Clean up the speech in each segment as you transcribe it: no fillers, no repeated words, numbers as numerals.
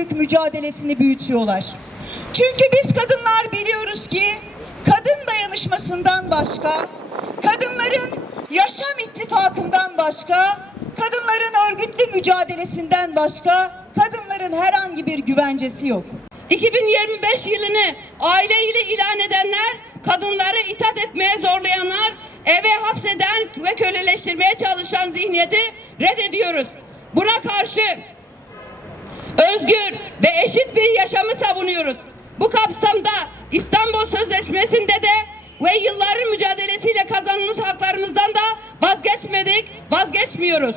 özgürlük mücadelesini büyütüyorlar. Çünkü biz kadınlar biliyoruz ki kadın dayanışmasından başka, kadınların yaşam ittifakından başka, kadınların örgütlü mücadelesinden başka, kadınların herhangi bir güvencesi yok. 2025 yılını aile yılı ilan edenler, kadınları itaat etmeye zorlayanlar, eve hapseden ve köleleştirmeye çalışan zihniyeti reddediyoruz. Buna karşı özgür ve eşit bir yaşamı savunuyoruz. Bu kapsamda İstanbul Sözleşmesi'nde de ve yılların mücadelesiyle kazanılmış haklarımızdan da vazgeçmedik, vazgeçmiyoruz.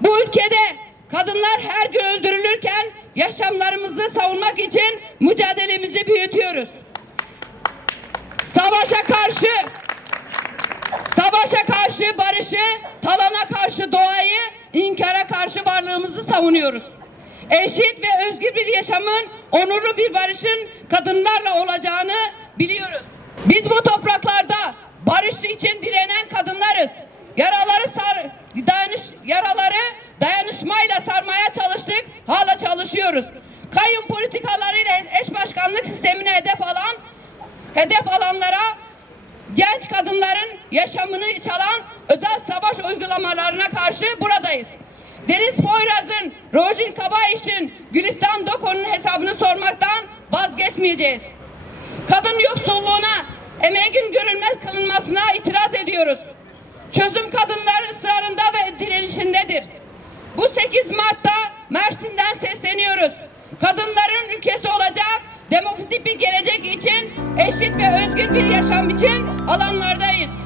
Bu ülkede kadınlar her gün öldürülürken yaşamlarımızı savunmak için mücadelemizi büyütüyoruz. Savaşa karşı barışı, talana karşı doğayı, inkara karşı varlığımızı savunuyoruz. Eşit ve özgür bir yaşamın, onurlu bir barışın kadınlarla olacağını biliyoruz. Biz bu topraklarda barış için direnen kadınlarız. Yaraları dayanışmayla sarmaya çalıştık, hala çalışıyoruz. Kayyum politikalarıyla eş başkanlık sistemine hedef alanlara, genç kadınların yaşamını çalan özel savaş uygulamalarına karşı buradayız. Deniz Poyraz'ın, Rojin Kabayiş'in, Gülistan Doko'nun hesabını sormaktan vazgeçmeyeceğiz. Kadın yoksulluğuna, emeğin görülmez kılınmasına itiraz ediyoruz. Çözüm kadınların ısrarında ve direnişindedir. Bu 8 Mart'ta Mersin'den sesleniyoruz. Kadınların ülkesi olacak, demokratik bir gelecek için, eşit ve özgür bir yaşam için alanlardayız.